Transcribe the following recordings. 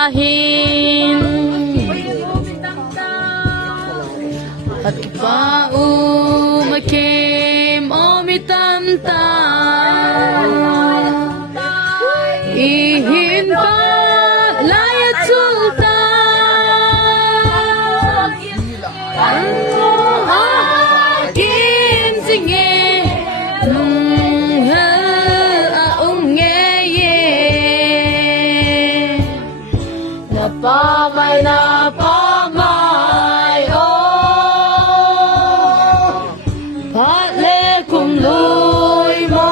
petsahin at paumakim omitanta ihinpa layat sultan ano akin singe napamay oh patle kung luy mo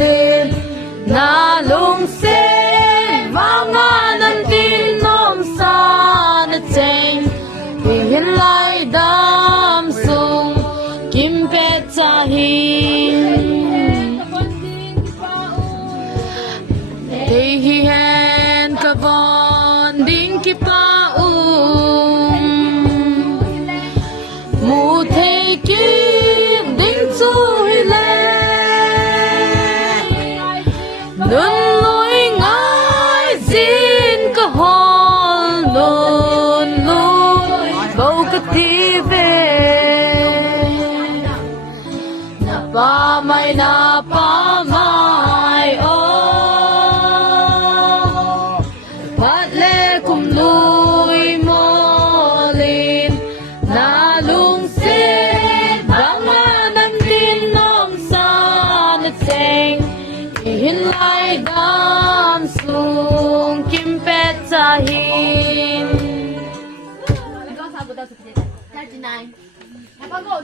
din nalungsin mga nantinom sa natseng ihilay damsong kimpetsahin tehihen kabon ding kipaung mutay kim ding suhile nun luy ngay sin kahol nun luy bau kative napamay oh patle kung luy molin nalungsin mga nantinom sa natseng ihilay damsong kimpetsahin 39. Napagod.